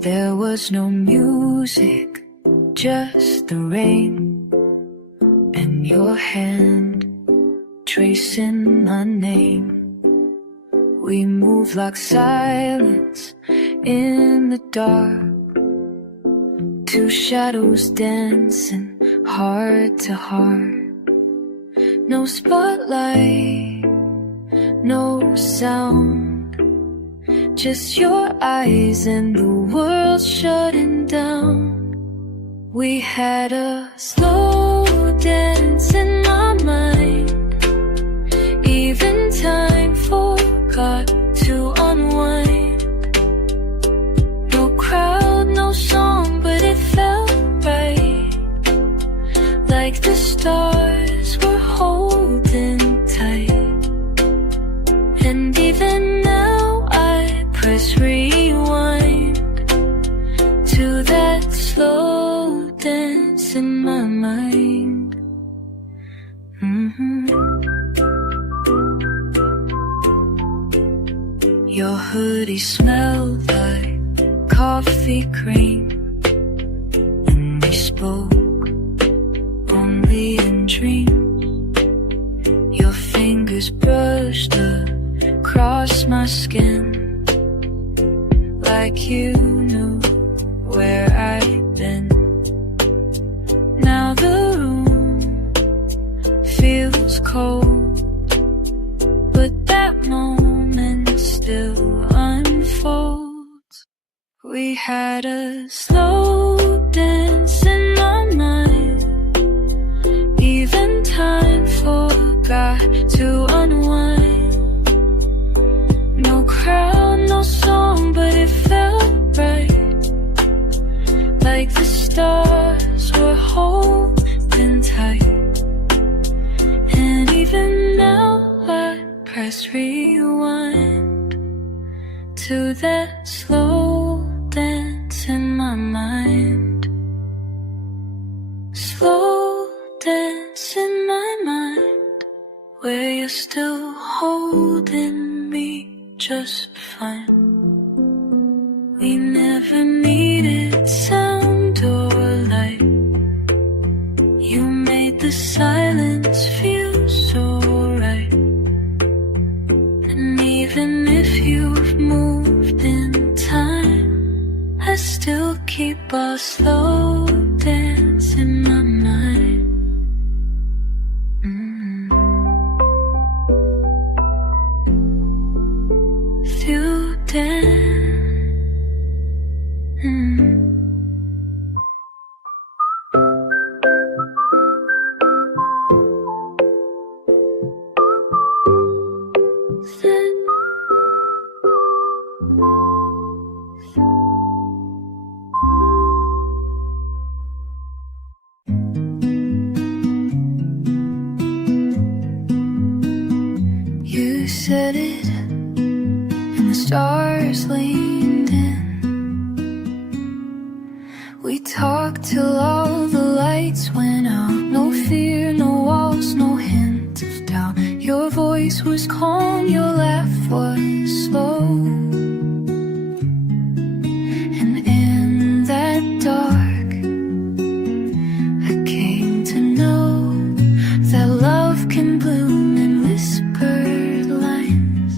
There was no music, just the rain and your hand tracing my name. We moved like silence in the dark, two shadows dancing heart to heart. No spotlight, no sound, just your eyes and the world shutting down. We had a slow dance in my mind, even time forgot to unwind. No crowd, no song, but it felt right, like the stars were holding tight. And even now I press rewind to that slow dance in my mind. Your hoodie smelled like coffee cream, and we spoke only in dreams. Your fingers brushed across my skin, like you knew where I'd been. Now the room feels cold, but that moment still unfolds. We had a slow dance in my mind, even time forgot to unwind. No crowd, no song, but it felt right, like the stars were holding tight. And even now I press rewind to that slow dance in my mind. Slow dance in my mind, where you're still holding me just fine. We never needed sound or light. You made the silence feel so right. And even if you've moved in time, I still keep a slow dance in my mind. Still dance. You said it, and the stars leaned in. We talked till all the lights went out. No fear, no walls, no hint of doubt. Your voice was calm, your laugh was slow. And in that dark, I came to know that love can bloom in whispered lines.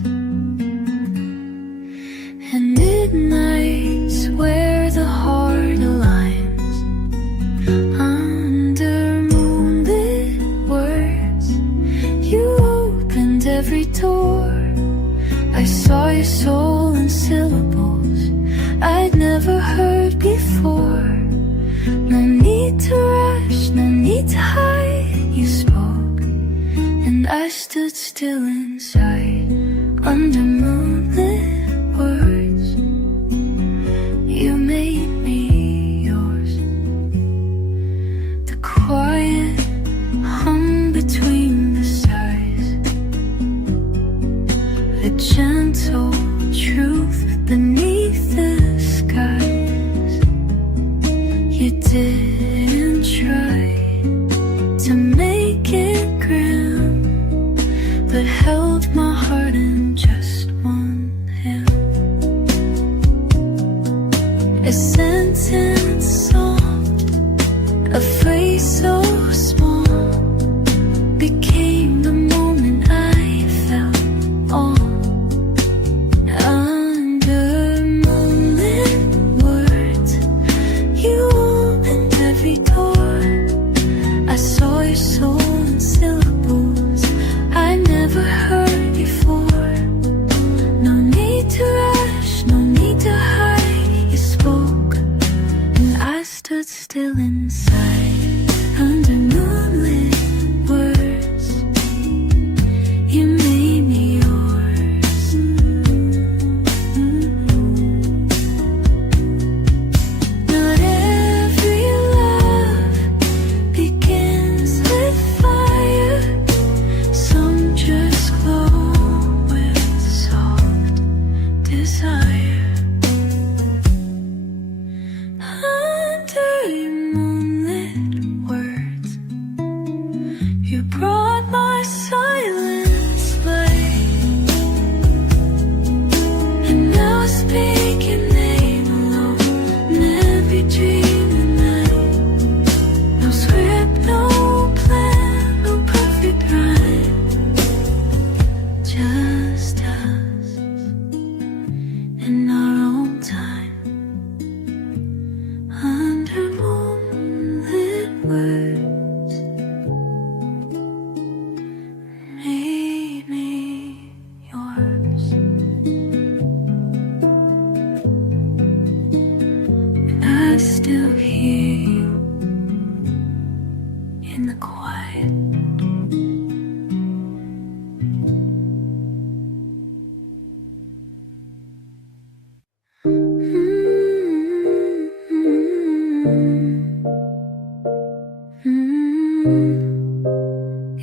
And at nights where the heart aligns, under moonlit words, you opened every door. I saw your soul in syllables I'd never heard before. No need to rush, no need to hide. You spoke, and I stood still inside. Under moonlit words, you made me yours. The quiet hum between the sighs, the gentle truth beneath the skies. You didn't try to make it grim, but held my heart sentence soft, a phrase so small, became the moment I felt all under moonlit words. You opened every door. I saw your soul in syllables I never heard before. No need to rush, no need to hide. You spoke, and I stood still inside under moonlit words. You made me yours. Not every love begins with fire. Some just glow with soft desire. Under your moonlit words, you brought my silence light, and now I speak your name alone in every dream at night. No script, no plan, no perfect rhyme, just us in our own time. Under moonlit words, made me yours. I still hear you in the quiet.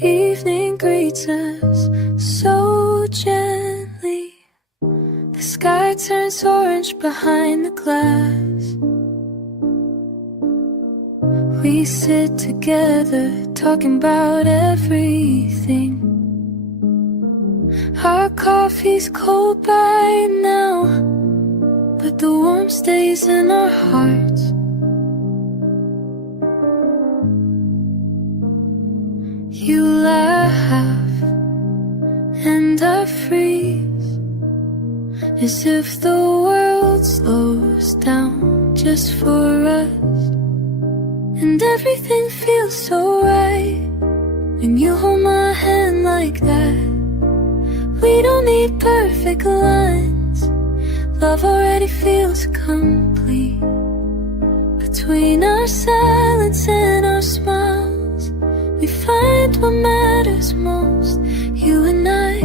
Evening greets us so gently. The sky turns orange behind the glass. We sit together talking about everything. Our coffee's cold by now, but the warmth stays in our hearts. You laugh and I freeze, as if the world slows down just for us. And everything feels so right when you hold my hand like that. We don't need perfect lines, love already feels complete. Between our silence and our smiles, we find what matters most. You and I,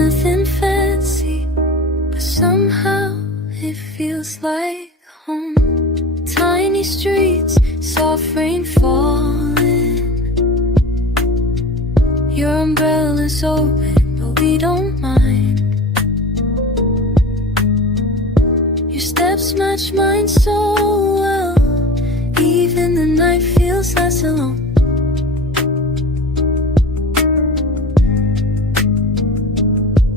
nothing fancy, but somehow it feels like home. Tiny streets, soft rain falling. Your umbrella's open, but we don't mind. Your steps match mine so well, even the night feels less alone.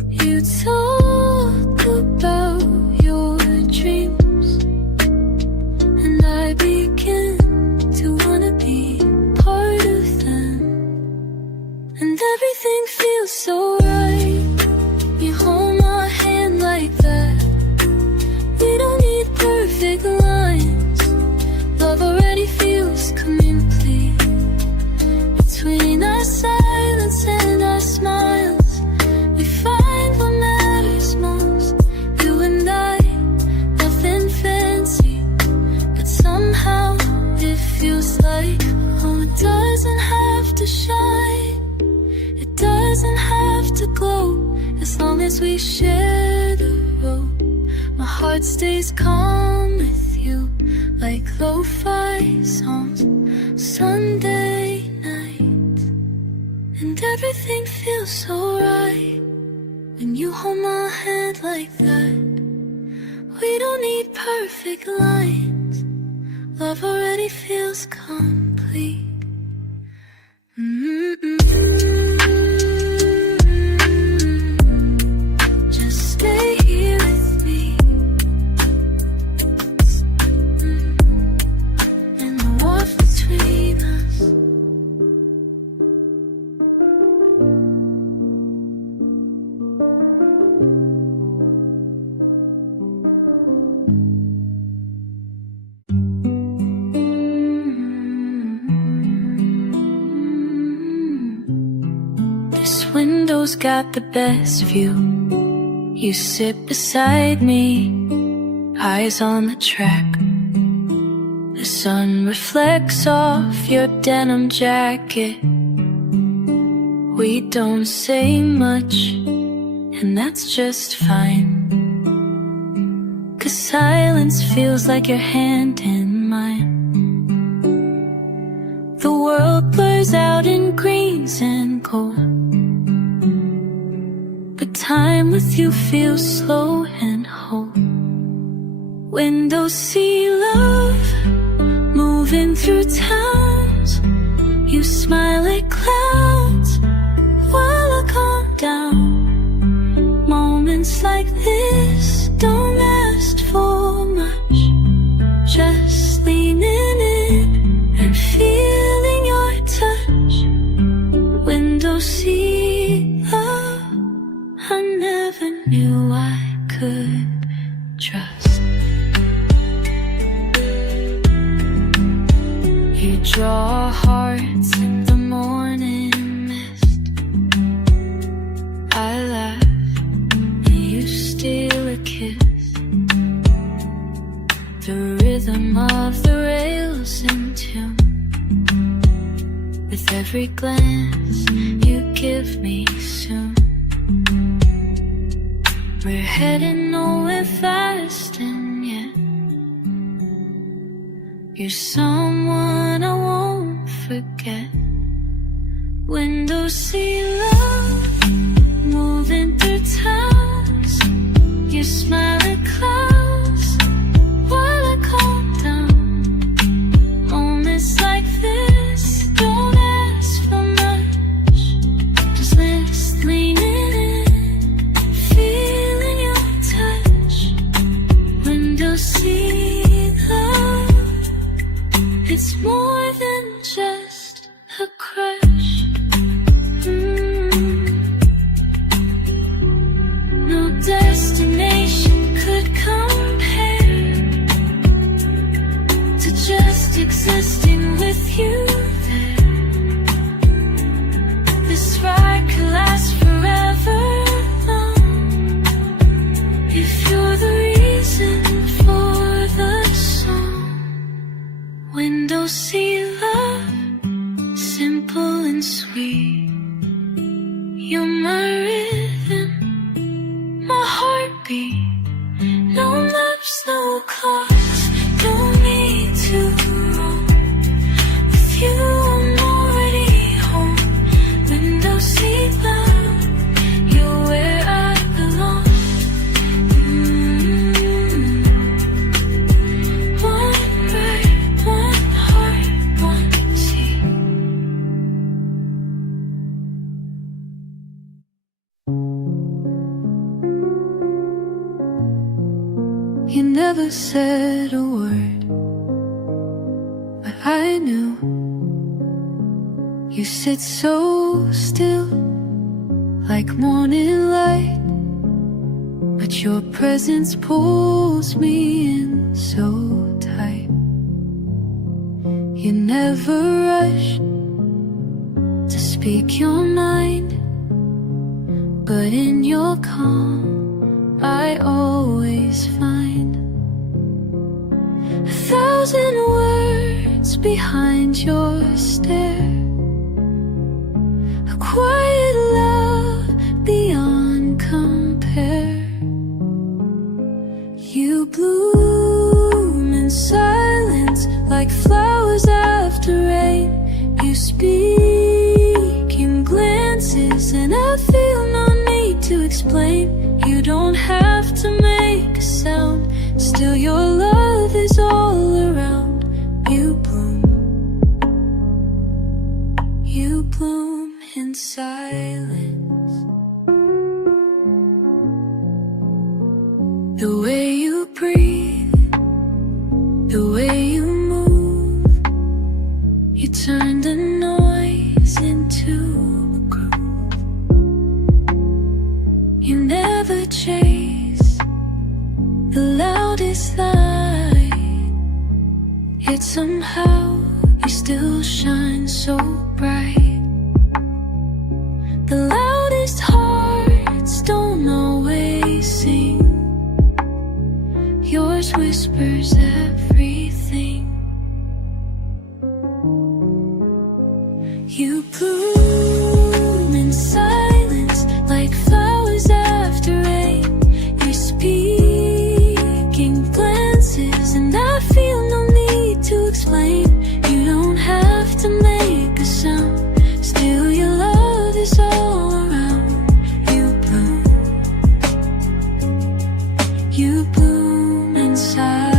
You talk about your dreams, and I begin to wanna be part of them. And everything feels so right. You hold my hand like that. We don't need perfect lines, love already feels complete. Between our silence and our smiles, we find what matters most. You and I, nothing fancy, but somehow it feels like home. It doesn't have to shine, it doesn't have to glow, as long as we share the road. My heart stays calm with you, like lo-fi songs Sunday night. And everything feels so right when you hold my hand like that. We don't need perfect lines, love already feels complete. Just stay here with me. window's got the best view. You sit beside me, eyes on the track. The sun reflects off your denim jacket. We don't say much, and that's just fine. 'Cause silence feels like your hand in mine. The world blurs out in greens and gold, but time with you feels slow and whole. Windows see love moving through towns. You smile at clouds while I calm down. Moments like this don't last for much. Just leaning in and feeling your touch. Windows see love I never knew I could trust. You draw hearts in the morning mist. I laugh and you steal a kiss. The rhythm of the rails in tune. With every glance you give me soon. We're heading nowhere fast, and yet you're someone I won't forget. Windows see love moving through towns. You smile at clouds while I calm down. Moments like this don't ask for much. Just let's lean in, feeling your touch. Windows see love, it's more than just a crush. No destination could compare to just existing with you there. This ride could last forever long if you're the reason for the song. Windows see love, simple and sweet. You're my rhythm, my heartbeat. No maps, no clocks, don't need to roam. With you I'm already home. Windows see love, you're where I belong. One breath, one heart, one sea. You never said a word, but I knew. You sit so still, like morning light, but your presence pulls me in so tight. You never rush to speak your mind, but in your calm I always find 1,000 words behind your stare. A quiet love beyond compare. You bloom in silence like flowers after rain. You speak in glances and I feel no need to explain. You don't have to make a sound, still your love is all around. You bloom in silence. The way you breathe, the way you move, you turn the noise into a groove. You never chase the loudest light, yet somehow you still shine so bright. The loudest You bloom in silence like flowers after rain. You speak in glances and I feel no need to explain. You don't have to make a sound, still your love is all around. You bloom inside.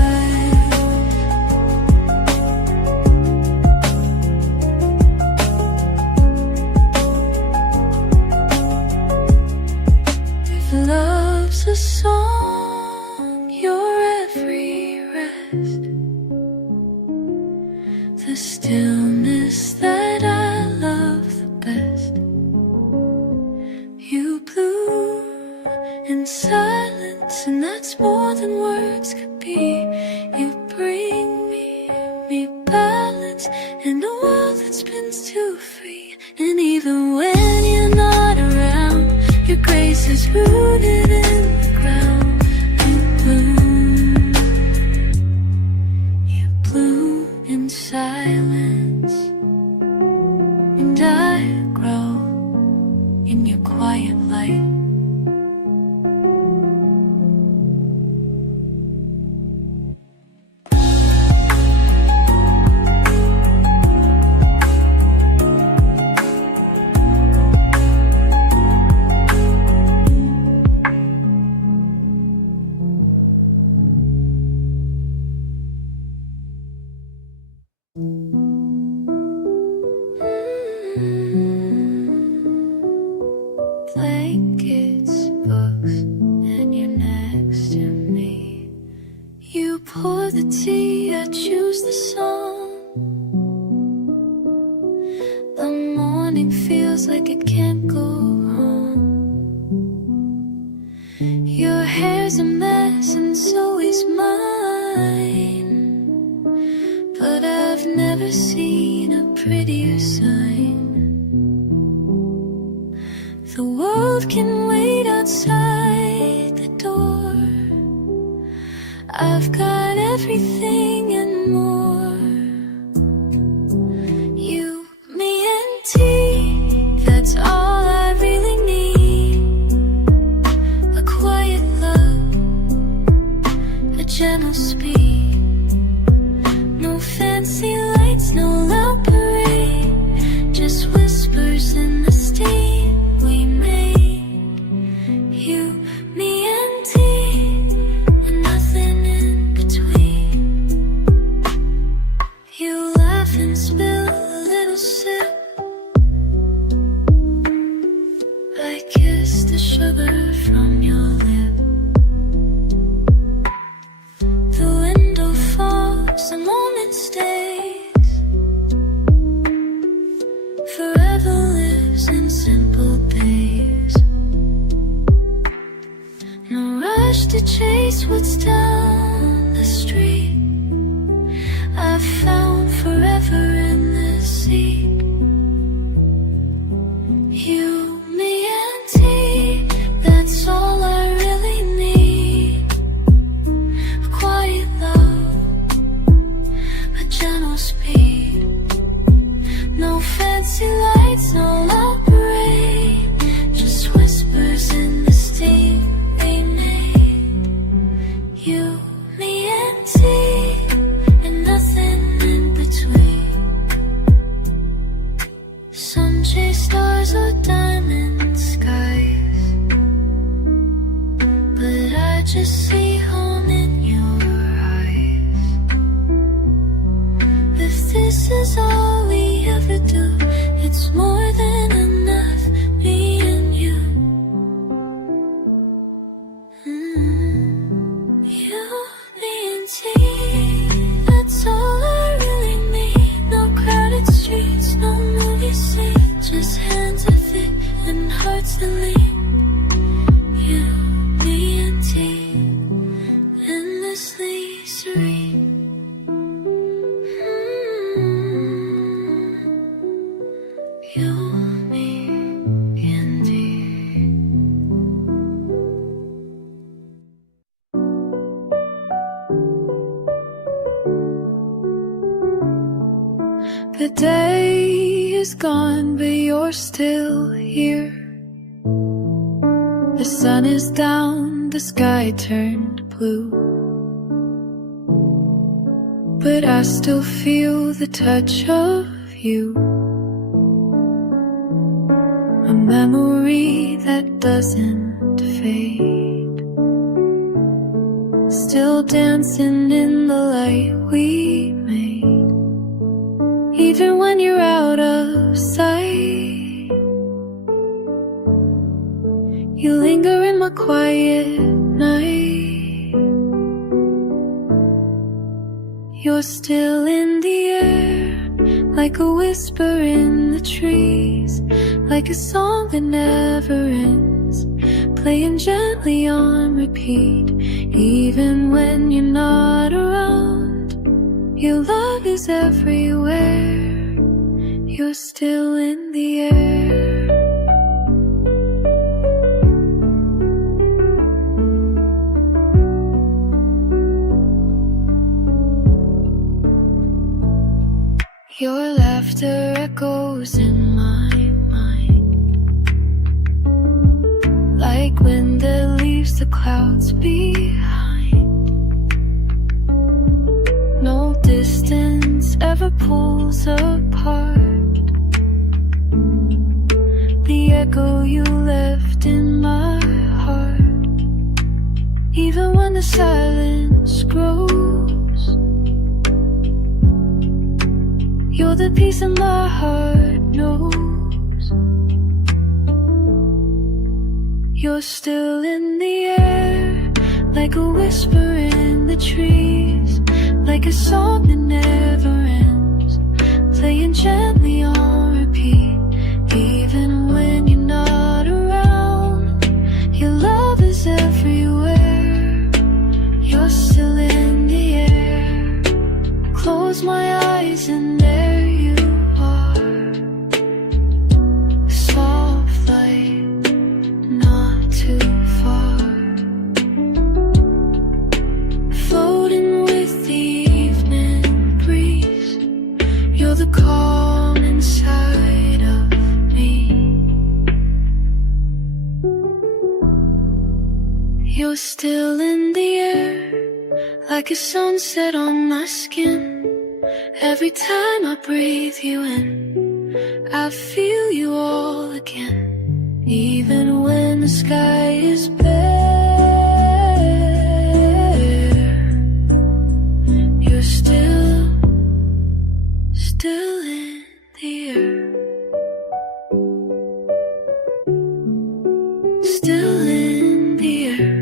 If love's a song, your every rest, the stillness that I love the best. You bloom in silence, and that's more than words could be. You bring me balance in a world that spins too free. And even when you're not around, your grace is rooted in the ground. You bloom in silence, and I grow in your quiet light. Blankets, books, and you're next to me. You pour the tea, I choose the song. The morning feels like it can't go wrong. Your hair's a mess and so is mine, but I've never seen a prettier sign. The world can wait outside the door. I've got everything and more. You, me and tea, that's all I really need. A quiet love, a gentle speed. No fancy lights, no loud parade, just whispers in the steam. You, me and tea, and nothing in between. You laugh and spill a little sip. I kiss the sugar from your lip. The window fogs, the moment stays. Forever lives in simple days. No rush to chase what's down the street. I've found forever in this seat. You, me and tea, that's all I really need. A quiet love, a gentle speed. No fancy lights, no loud parade, just whispers in the steam. You, me and tea, and nothing in between. Sun chased stars or diamond skies, but I just see home in your eyes. If this is all we ever do, it's more than enough, me and you. You, me and tea, that's all I really need. No crowded streets, no movie scene, just hands that fit and hearts that lean. You, me and tea, endlessly serene. You, me and tea. The day is gone, but you're still here. The sun is down, the sky turned blue, but I still feel the touch of you. A memory that doesn't fade, still dancing in the light we made. Even when you're out of sight, you linger in my quiet night. You're still in the air, like a whisper in the trees, like a song that never ends, playing gently on repeat. Even when you're not around, your love is everywhere. You're still in the air. Your laughter echoes in my mind, like wind that leaves the clouds behind. No distance ever pulls apart the echo you left in my heart. Even when the silence grows, you're the peace that my heart knows. You're still in the air, like a whisper in the trees, like a song that never ends, playing gently on repeat. Even when you're not around, your love is everywhere. You're still in the air. Close my eyes and there you are, soft light, not too far, floating with the evening breeze. You're the calm inside of me. You're still in the air, like a sunset on my skin. Every time I breathe you in, I feel you all again. Even when the sky is bare, you're still in the air. Still in the air.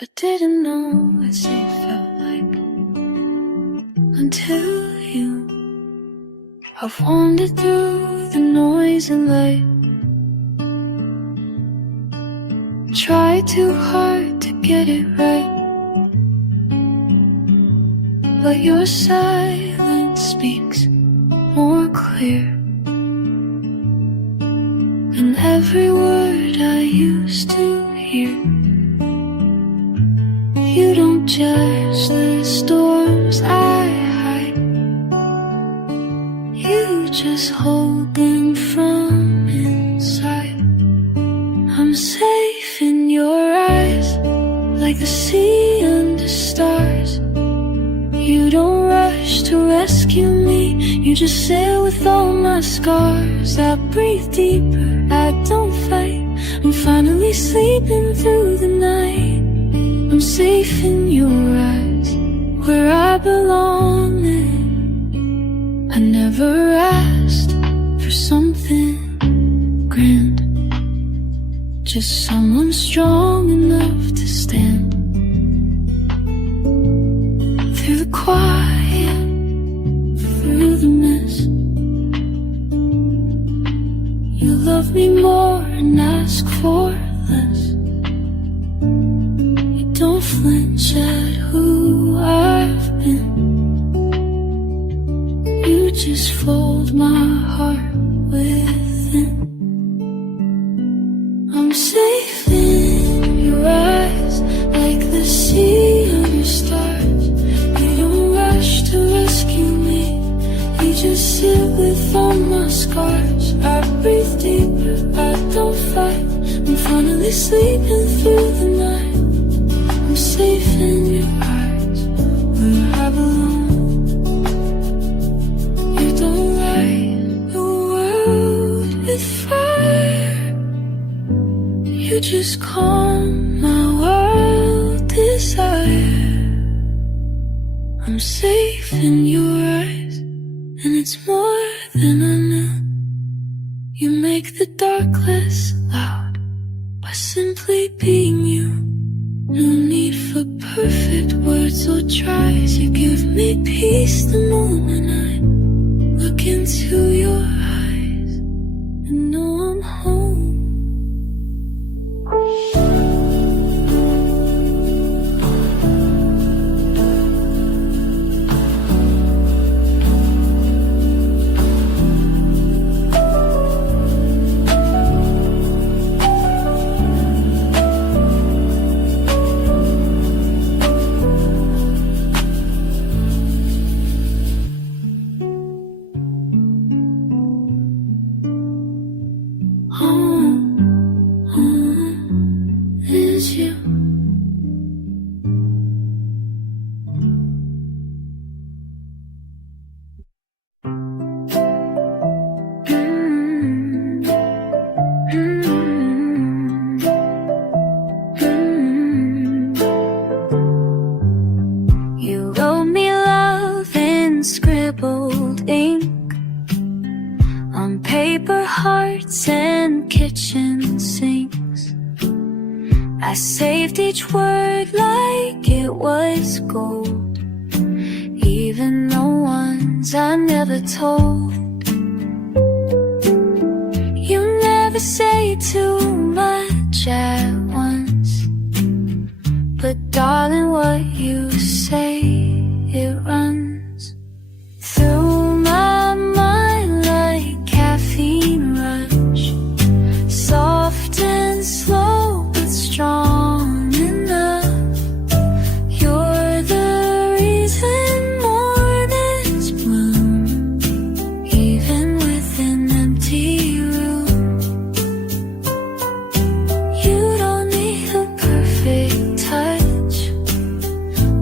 I didn't know what safe felt like until you. I've wandered through the noise and light, tried too hard to get it right, but your silence speaks more clear. And every word I used to hear, you don't judge the storms I hide, you just hold them from inside. I'm safe in your eyes, like the sea under stars. You don't rush to rescue me, you just sail with all my scars. I breathe deeper, I don't fight, I'm finally sleeping through the night. I'm safe in your eyes, where I belong, and I never asked for something grand, just someone strong enough to stand through the quiet, through the mess. You love me more and ask for less. Don't flinch at who I've been, you just fold my heart within. safe in your eyes, like the sea on your stars. You don't rush to rescue me, you just sit with all my scars. I breathe deeper, I don't fight. I'm finally sleeping through the night. I'm safe in your eyes, where I belong. You don't light the world with fire, you just calm my world desire. I'm safe in your eyes, and it's more than I knew. You make the dark less loud by simply being you. No need for perfect words or tries. You give me peace the moment I look into your eyes and know I'm home. Is you. You wrote me love in scribbled ink on paper hearts and kitchen sinks. I saved each word like it was gold, even the ones I never told. You never say too much at once, but darling, what you say, it runs through my mind like caffeine rush, soft and slow but strong enough. You're the reason mornings bloom, even with an empty room. You don't need a perfect touch,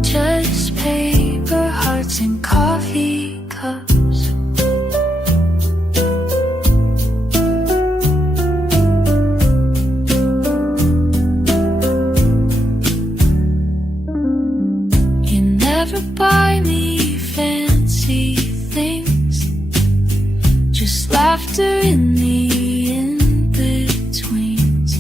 just paper hearts and coffee cups. You never buy me fancy things, just laughter in the in-betweens.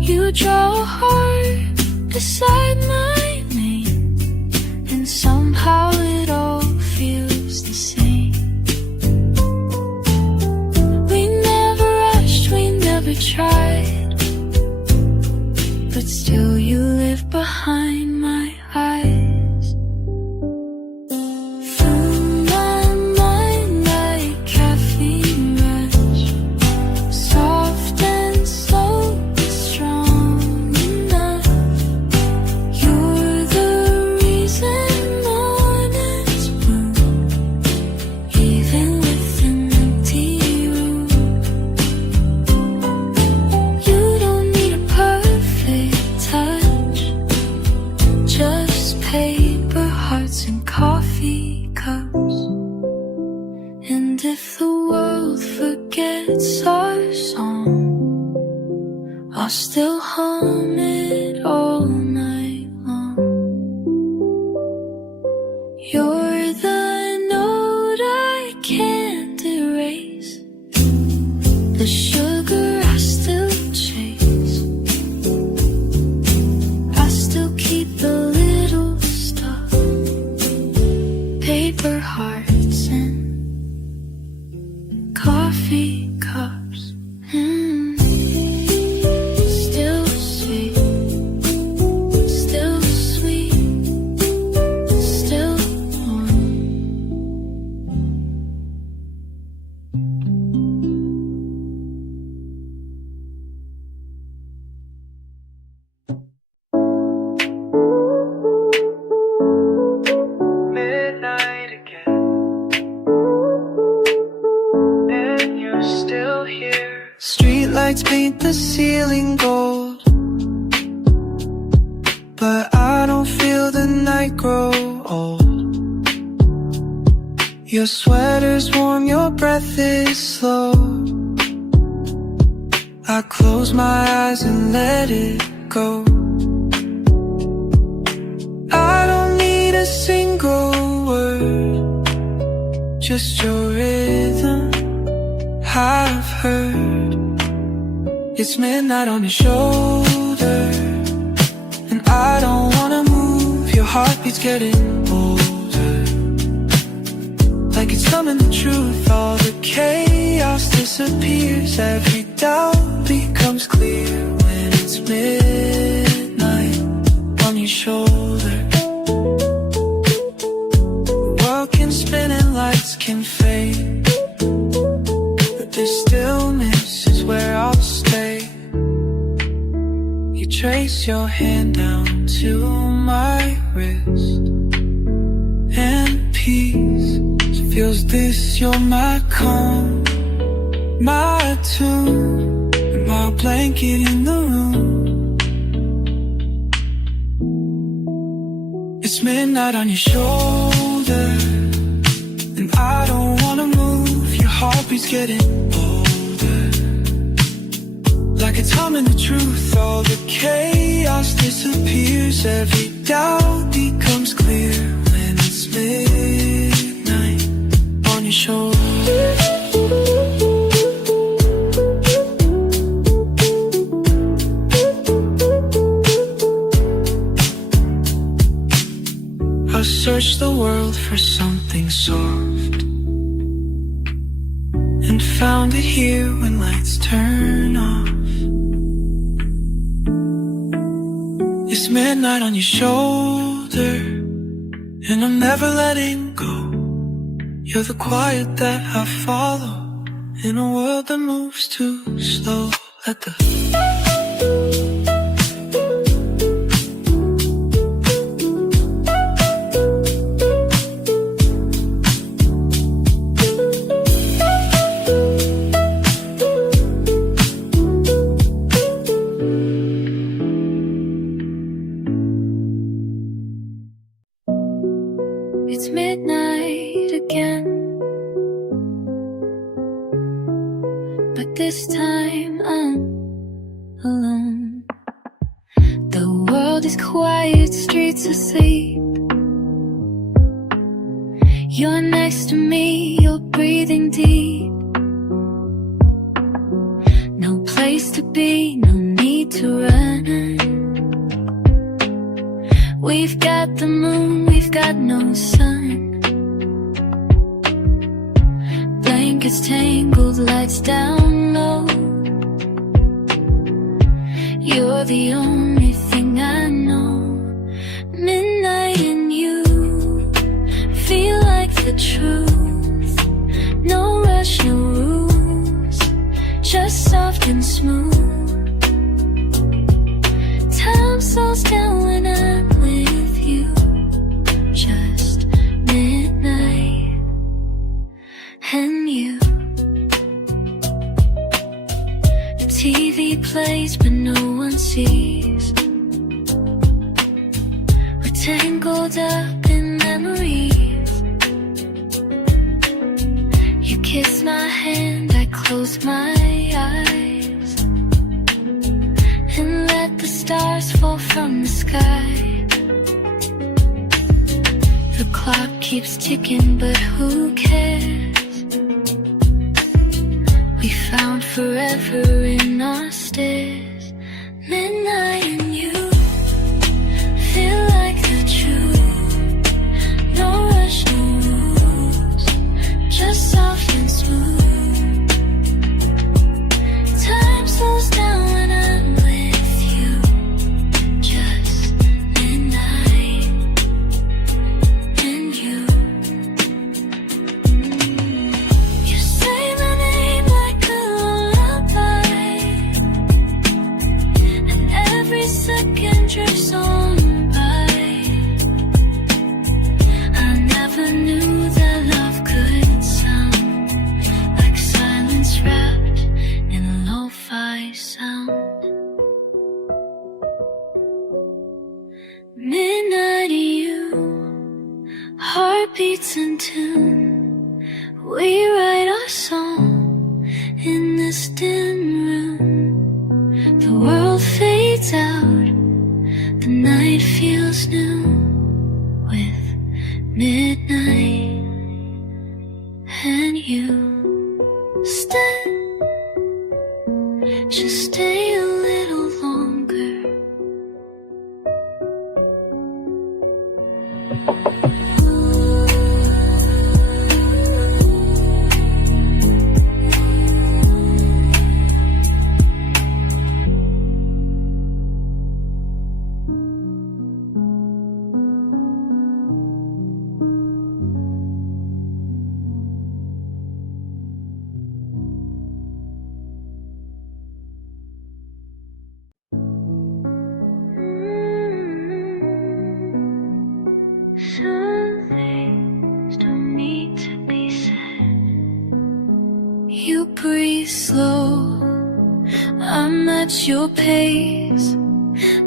You draw a heart beside my name, and somehow it all feels the same. We never rushed, we never tried, but still you live behind my eyes. Through my mind like caffeine rush, soft and slow but strong enough. You're the reason mornings bloom, even with an empty room. You don't need a perfect touch, just paper hearts and coffee cups. And if the world forgets our song, I'll still hum it all night long. You're the note I can't erase, the sugar I still chase. I still keep the little stuff, paper hearts and coffee cups. Still sweet. feeling gold, but I don't feel the night grow old. Your sweater's warm, your breath is slow. I close my eyes and let it go. I don't need a single word, just your rhythm. I've heard it's midnight on your shoulder, and I don't wanna move. Your heartbeat's getting older, like it's telling the truth. All the chaos disappears, every doubt becomes clear when it's midnight on your shoulder. The world can spin and lights can fade, but this stillness is where I'll stay. You trace your hand down to my wrist, and peace feels this. You're my calm, my tune, my blanket in the room. It's midnight on your shoulder, and I don't wanna move. Your heartbeat's getting older, like it's humming the truth. All the chaos disappears, every doubt becomes clear when it's midnight on your shoulder. I searched the world for something soft, and found it here when lights turn off. It's midnight on your shoulder, and I'm never letting go. You're the quiet that I follow, in a world that moves too slow. Let the It's midnight again, but this time I'm alone. The world is quiet, streets asleep. You're next to me, you're breathing deep. No place to be, no need to run. We've got the moon, we've got no sun. Blankets tangled, lights down low. You're the only thing I know. Midnight and you feel like the truth. No rush, no rules, just soft and smooth. Time slows down when I'm with you. Just midnight and you. The TV plays but no one sees. We're tangled up in memories. You kiss my hand, I close my eyes, and let the stars fall from the sky. The clock keeps ticking, but who cares? We found forever in our stairs. Midnight and you feel like the truth. No rush, no rules, just soft and smooth. Time slows down when I'm with you. Just midnight and you. You say my name like a lullaby. hearts in tune. We write our song in this dim room. The world fades out, the night feels new with midnight and you. Stay, just stay a little longer. Some things don't need to be said. You breathe slow, I'm at your pace.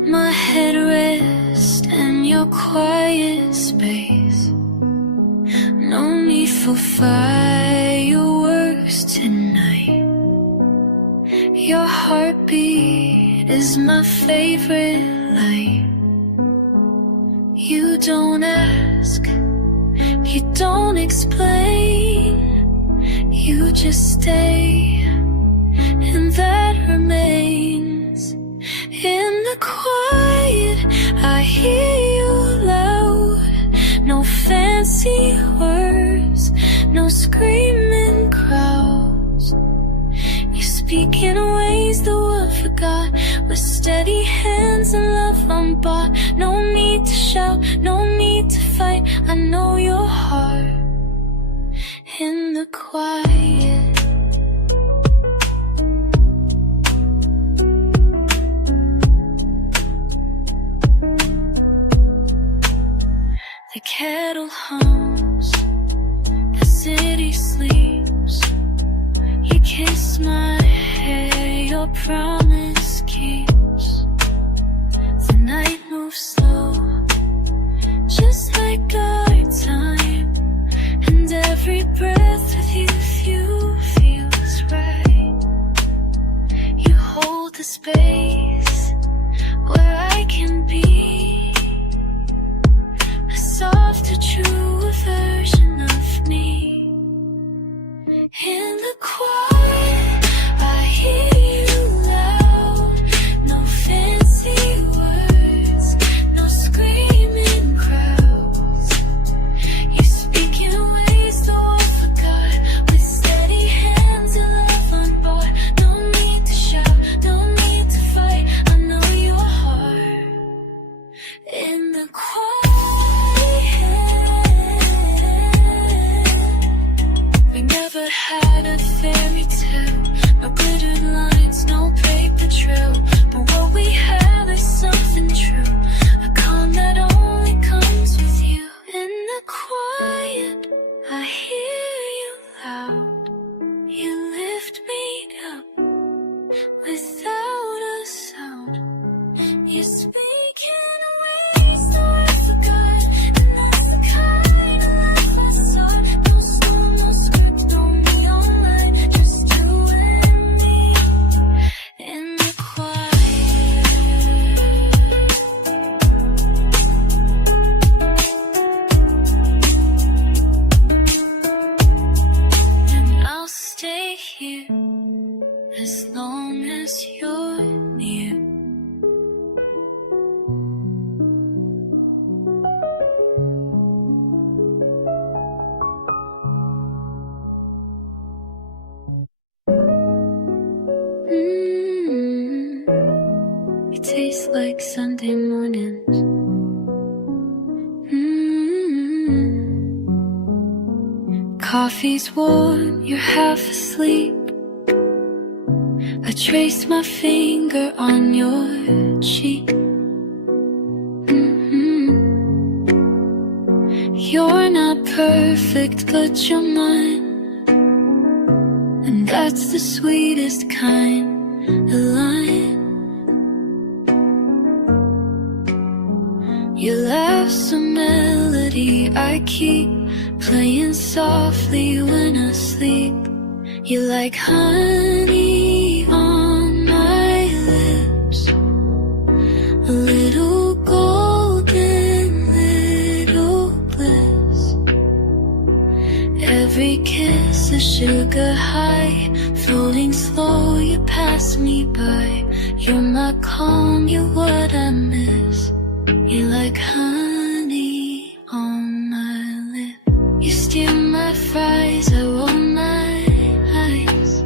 My head rests in your quiet space. No need for fireworks tonight. Your heartbeat is my favorite light. You don't ask, you don't explain, you just stay, and that remains. In the quiet, I hear you loud. No fancy words, no screaming crowds. You speak in ways the world forgot, with steady hands and love unbought. No need to shout, no need to fight. I know your heart in the quiet. The kettle hums, the city sleeps. You kiss my hair, your promise keeps. The night moves slow, just like our time. And every breath with you feels right. You hold the space where I can be a softer, truer version of me. In the quiet, I hear you loud. No fancy words, no screaming crowds. You speak in ways the world forgot, with steady hands and love unbought. No need to shout, no need to fight. I know your heart in the quiet. We never had a fairy tale, no glittered lines, no paper trail. But what we have is something true, a calm that only comes with you. In the quiet, I hear you loud. You lift me up without a sound. You speak in ways the world forgot, and that's the kind of life I sought. No storm, no script, no me online, just you and me. In the quiet, and I'll stay here as long as you're near. It tastes like Sunday mornings. Coffee's warm, you're half asleep. I trace my finger on your cheek. You're not perfect, but you're mine, and that's the sweetest kind of line. Your laugh's a melody I keep playing softly when I sleep. You're like honey on my lips, a little golden little bliss. Every kiss a sugar high, floating slow, you pass me by. You're my calm, you're what I miss. You're like honey on my lip. You steal my fries, I roll my eyes,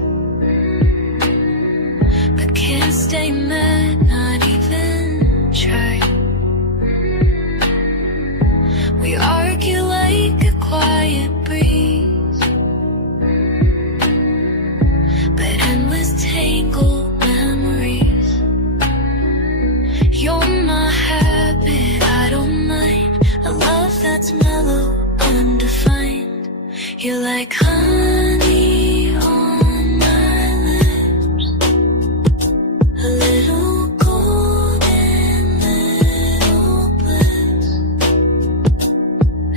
but can't stay mad, not even try. We argue like a quiet breeze, but endless tangled memories. You're my habit, I don't mind. A love that's mellow, undefined. You're like honey on my lips, a little golden little bliss.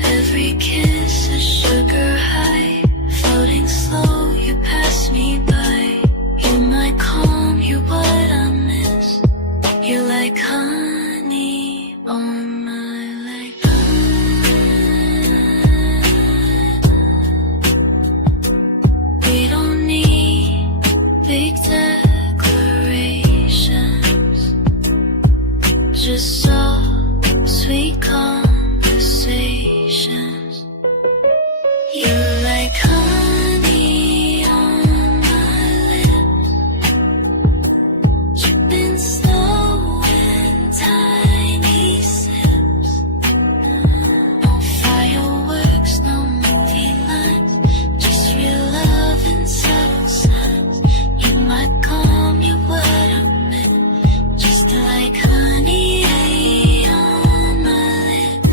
Every kiss a sugar high, floating slow, you pass me by. You're my calm, you're what I miss. You're like honey on my lips. We don't need big declarations, just soft, sweet conversations. You're like honey on my lips, dripping slow in tiny sips. No fireworks, no movie lines, just real love and subtle signs. You might calm, you what I meant, just like honey on my lips.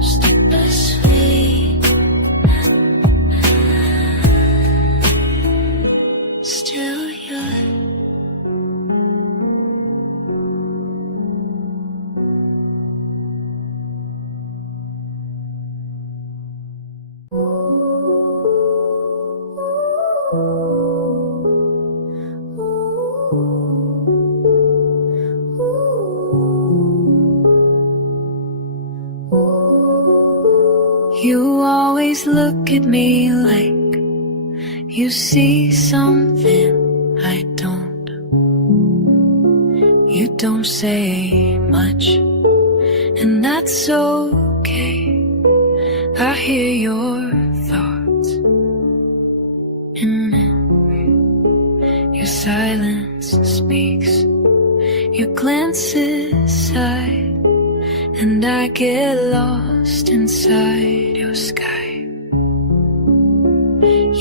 Super sweet, still yours. You always look at me like you see something I don't. You don't say much, and that's okay. I hear your thoughts, and your silence speaks. Your glances side, and I get lost inside your sky.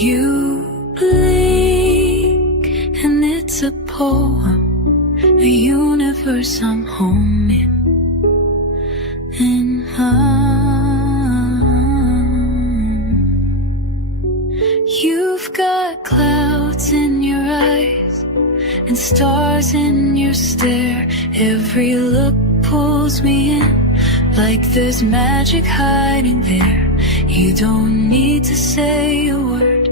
You blink, and it's a poem, a universe I'm home in. You've got clouds in your eyes and stars in your stare. Every look pulls me in, like there's magic hiding there. You don't need to say a word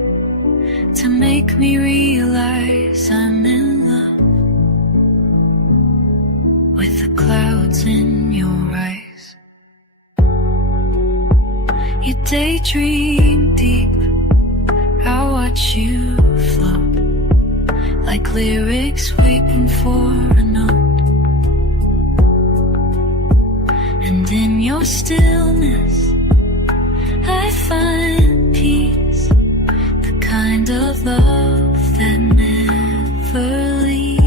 to make me realize I'm in love with the clouds in your eyes. You daydream deep, I watch you float, like lyrics waiting for a note. And in your stillness, I find peace, the kind of love that never leaves.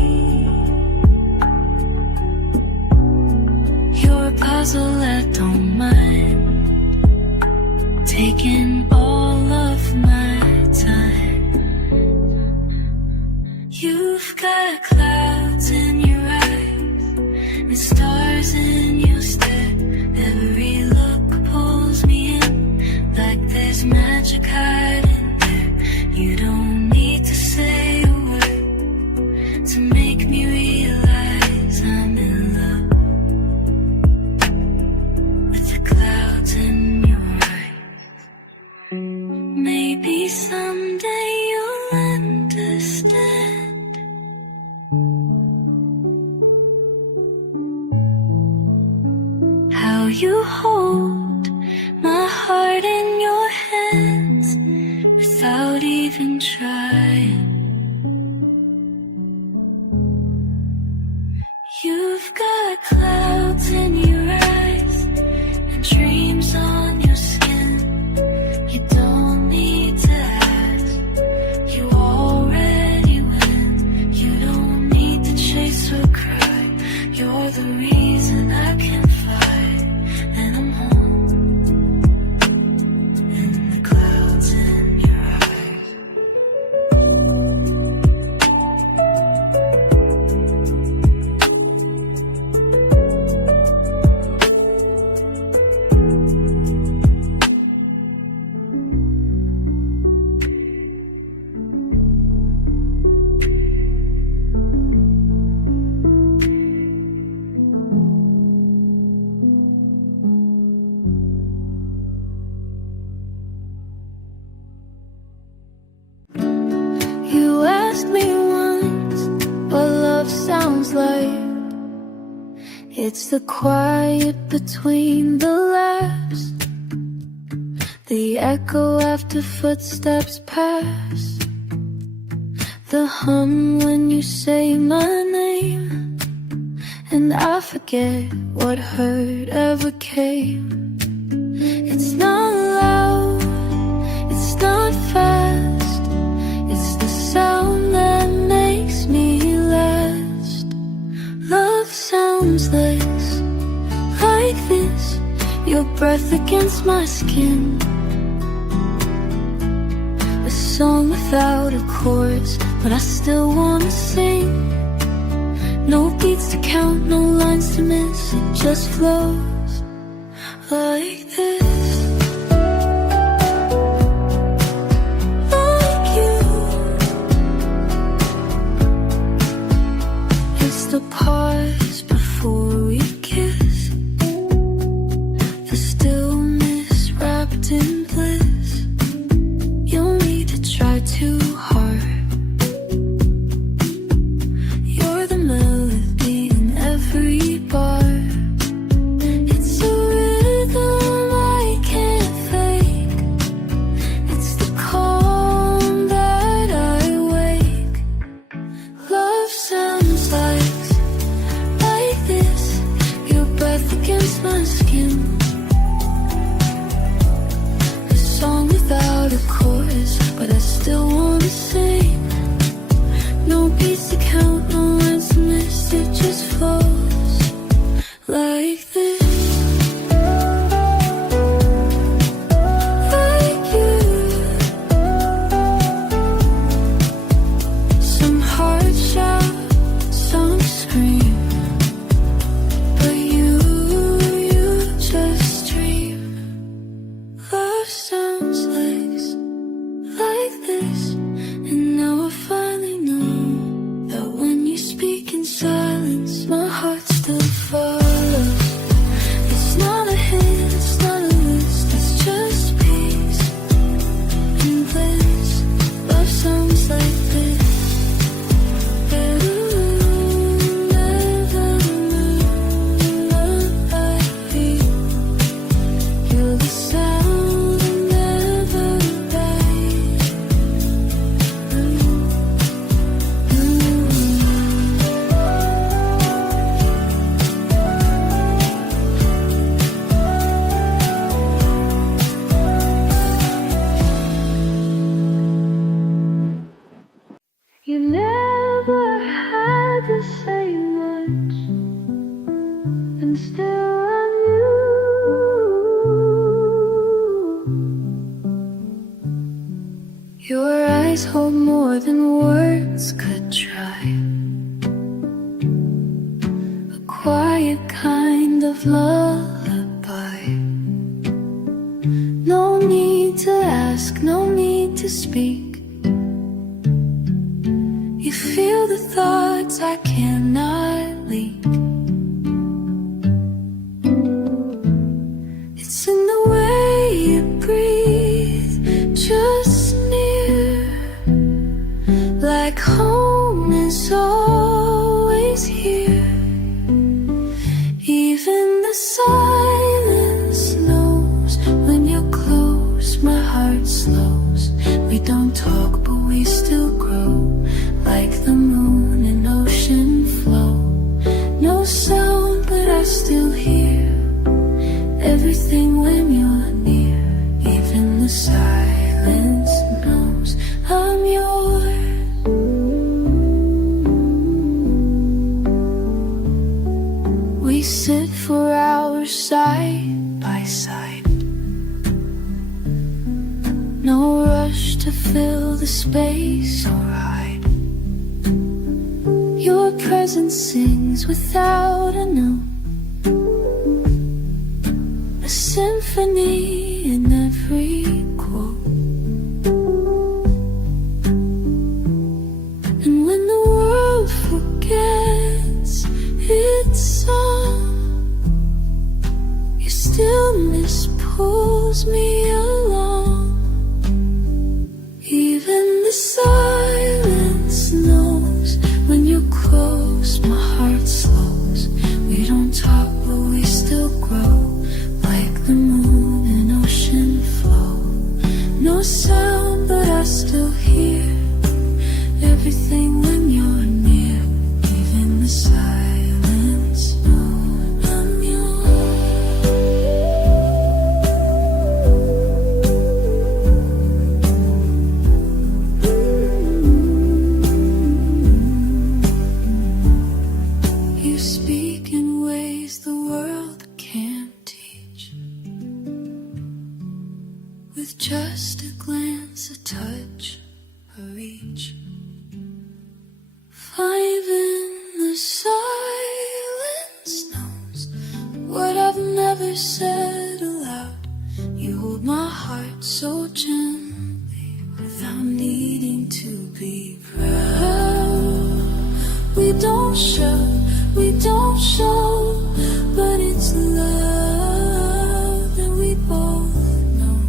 You're a puzzle I don't mind, taking all of my time. You've got clouds in your eyes and stars in your stare. Every look pulls me in, like there's magic hiding there. You don't need to say a word to make me realize I'm in love with the clouds in your eyes. how you hold my heart in your hands without even trying. You've got clouds in your eyes and dreams on your skin. You don't need to ask, you already win. You don't need to chase or cry. You're the reason I can fly, and I'm home in the clouds in your eyes. You asked me once what love sounds like. It's the quiet between the laughs, the echo after footsteps pass, the hum when you say my name, and I forget what hurt ever came. It's not loud, it's not fast, it's the sound that makes me last. Love sounds like this, your breath against my skin. A song without a chorus, but I still wanna sing. No beats to count, no lines to miss, it just flows like this. The pause before we kiss, the stillness wrapped in bliss. You'll need to try too hard. You're the melody in every bar. It's a rhythm I can't fake. It's the calm that I wake. Love sounds like against my skin. A song without a chorus, but I still wanna sing. No beats to count, no lines to miss, it just flows like this. Like you. Some hearts shout, some scream. You never had to say much, and still I knew. Your eyes hold more than words could try. A quiet kind of lullaby. No need to ask, no need to speak. You feel the thoughts I cannot leak. It's in the way you breathe, just near. Like home is always here. Even the silence We don't talk, but we still grow, like the moon and ocean flow. No sound, but I still hear everything when you're near. Even the silence knows I'm yours. We sit for hours side by side. No rush to fill the space or hide. Your presence sings without a note, a symphony in every quote. And when the world forgets its song, your stillness pulls me along. Even the silence knows when you're close, my heart slows. We don't talk, but we still grow, like the moon and ocean flow. No sound, but I still hear everything when you're near. Even the silence knows I'm yours. You speak in ways the world can't teach. With just a glance, a touch, a reach. Even the silence knows what I've never said aloud. You hold my heart so gently without needing to be proud. We don't show, but it's love that we both know.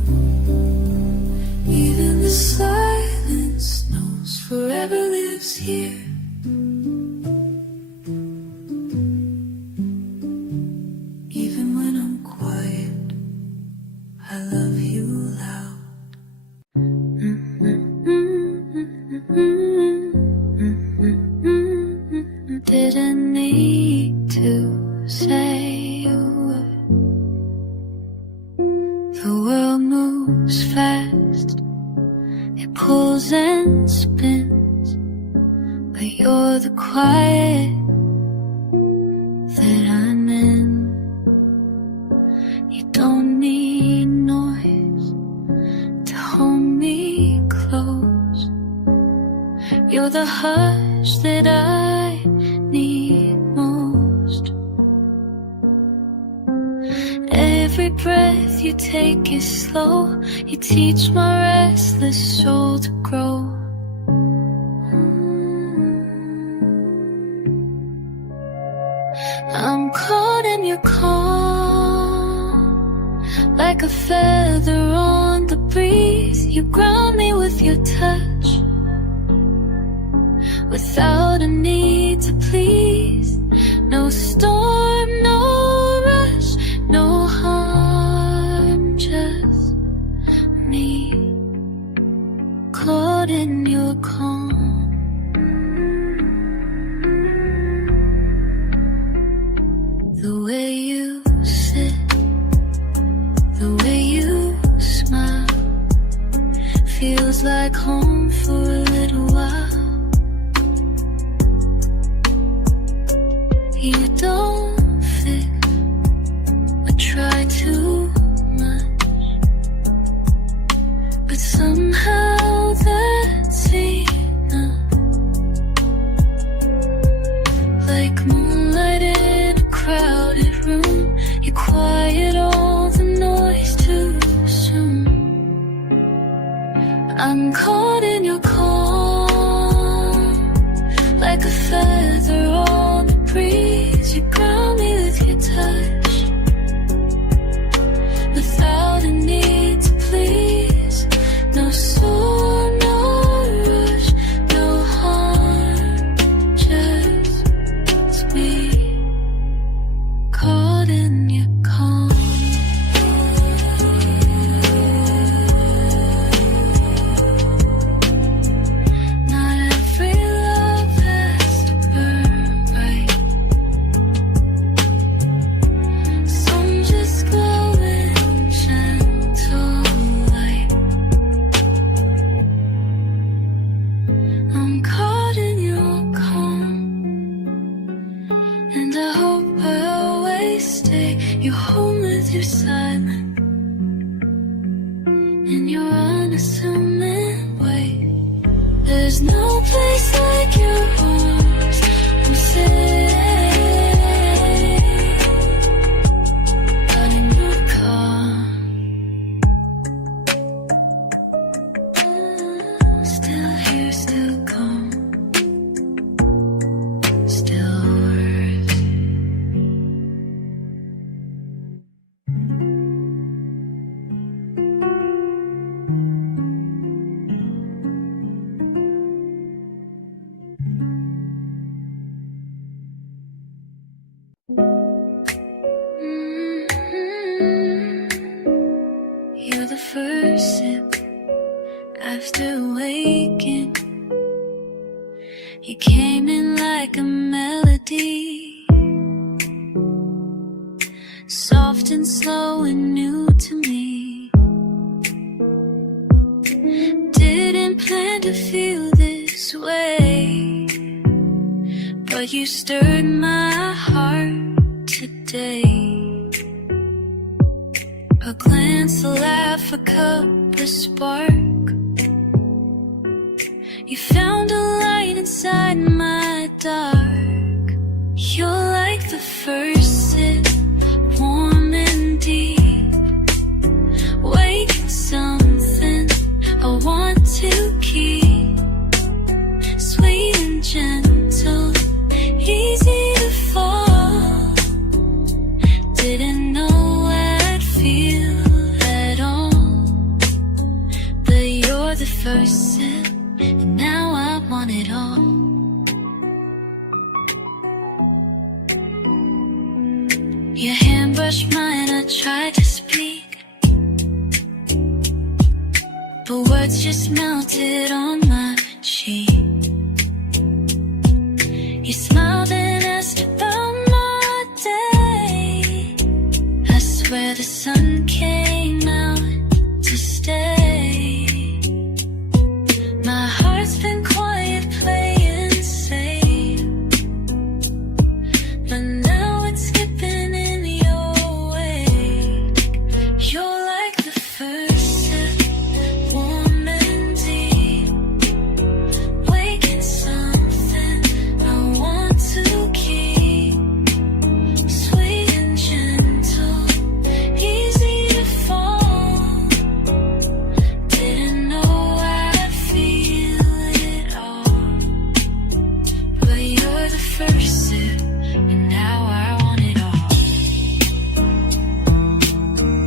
Even the silence knows forever lives here. Even when I'm quiet, I love you loud. Didn't need to say a word. The world moves fast, it pulls and spins, but you're the quiet that I'm in. You don't need noise to hold me close. You're the hush that I need most. Every breath you take is slow. You teach my restless soul to grow. I'm caught in your calm, like a feather on the breeze. You ground me with your touch, without a need to please. No storm, no rush, no harm, just me, caught in your calm. The way you sit, the way you smile, feels like home for a little while. You don't fix or try too much, but somehow that's enough. Like moonlight in a crowded room, you quiet all the noise too soon. I'm caught in your calm, like a feather on the breeze. You ground me with your touch, without a need to please. No soul, no rush, no harm, just me, caught in your calm. You're home with your silence and your unassuming way. There's no place like your arms. I'm safe, but in your car, still here, still calm, still words. You're the first sip after waking. You came in like a melody, soft and slow and new to me. Didn't plan to feel this way, but you stirred my heart today. A glance, a laugh, a cup, a spark. You found a light inside my dark. You're like the first sip, warm and deep, waking something I want to keep. Sweet and gentle, easy to fall. Didn't know I'd feel at all, but you're the first sip, and now I want it all. Your hand brushed mine, I tried to speak, but words just melted on my cheek. You smiled and asked about my day. I swear the sun came out to stay. My heart's been quiet, playing safe, but now it's skipping in your wake. You're like the first sip, warm and deep, waking something I want to keep. Sweet and gentle, easy to fall. Didn't know I'd feel it all, but you're the first sip, and now I want it all.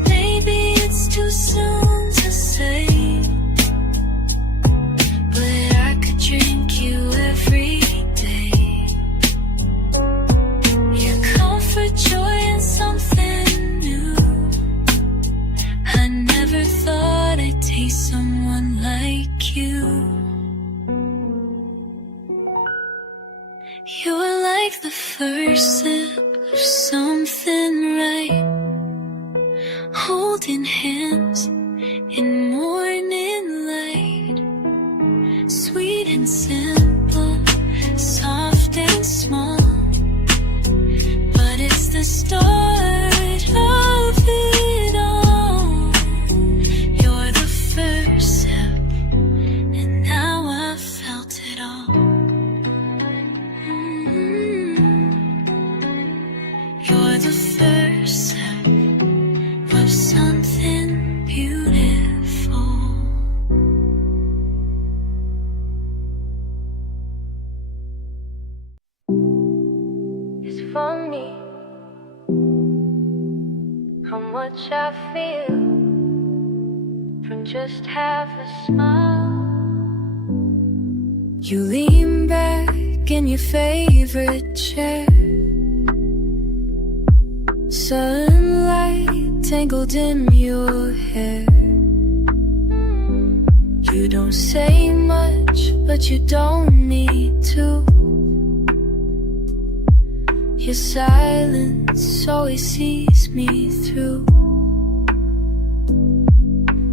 Maybe it's too soon to say, but I could drink you every day. Your comfort, joy, and something new. I never thought I'd taste someone like you. You're like the first sip of something right, holding hands in morning light. Sweet and simple, soft and small, but it's the start of it all. You're the first sip, and now I've felt it all. You're the first sip of something beautiful. It's funny how much I feel from just half a smile. You lean back in your favorite chair, sunlight tangled in your hair. You don't say much, but you don't need to. Your silence always sees me through.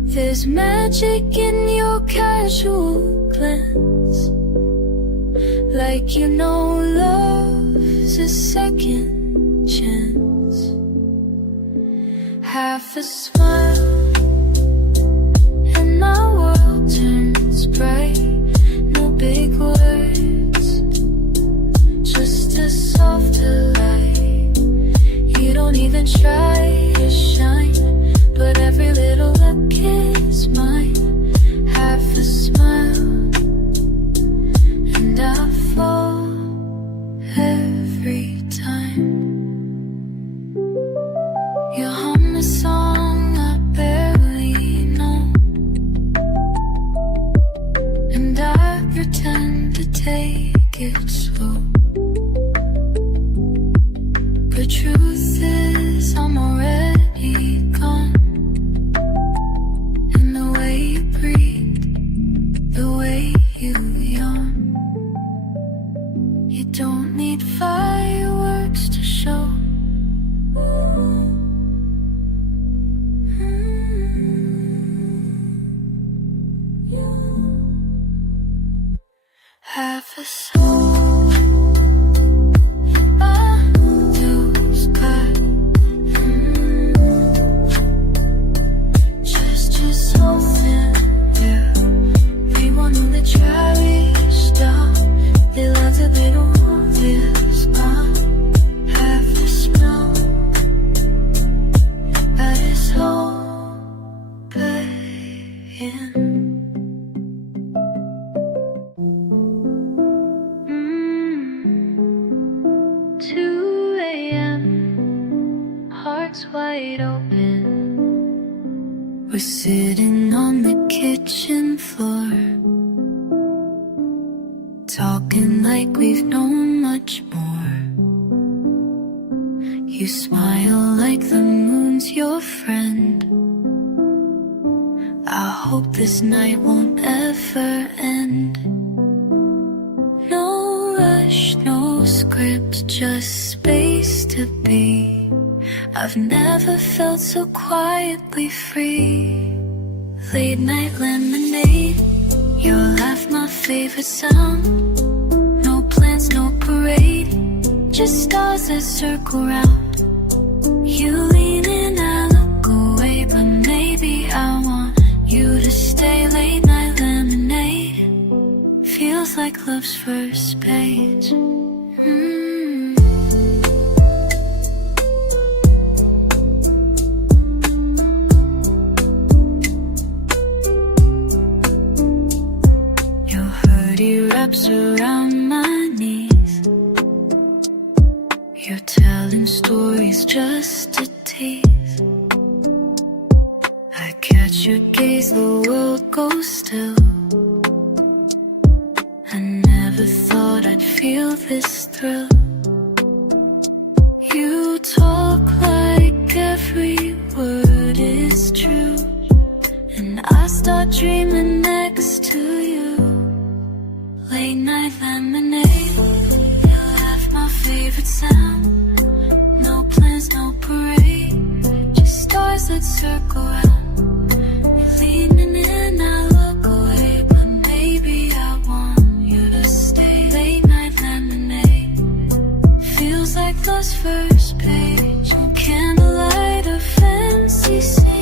There's magic in your casual glance, like you know love's a second chance. half a smile, and my world turns bright. No big words, just a softer light. You don't even try to shine, but every little look is mine. Half a smile, and I fall every time. You hum a song I barely know, and I pretend to take it slow. The truth is I'm already gone, and the way you breathe, the way you yawn. You don't need fireworks to show. Half a soul, blue sky, just so thin, yeah. Everyone knew that try we stop. They love the big obvious gone. Half a smell, but it's open. 2 a.m., hearts wide open. We're sitting on the kitchen floor, talking like we've known much more. You smile like the moon's your friend. I hope this night won't ever end. No rush, no script, just space to be. I've never felt so quietly free. Late night lemonade, your laugh my favorite sound. No plans, no parade, just stars that circle round. You lean in, I look away, but maybe I want you to stay. Late night lemonade feels like love's first page. Your hoodie wraps around my knees. You're telling stories just to tease. I catch your gaze, the world goes still. I never thought I'd feel this thrill. You talk like every word is true, and I start dreaming next to you. Late night lemonade, your laugh my favorite sound. No plans, no parade, just stars that circle round. You're leaning in, I look away, but maybe I want you to stay. Late night lemonade feels like love's first page. Candlelight, a fancy scene.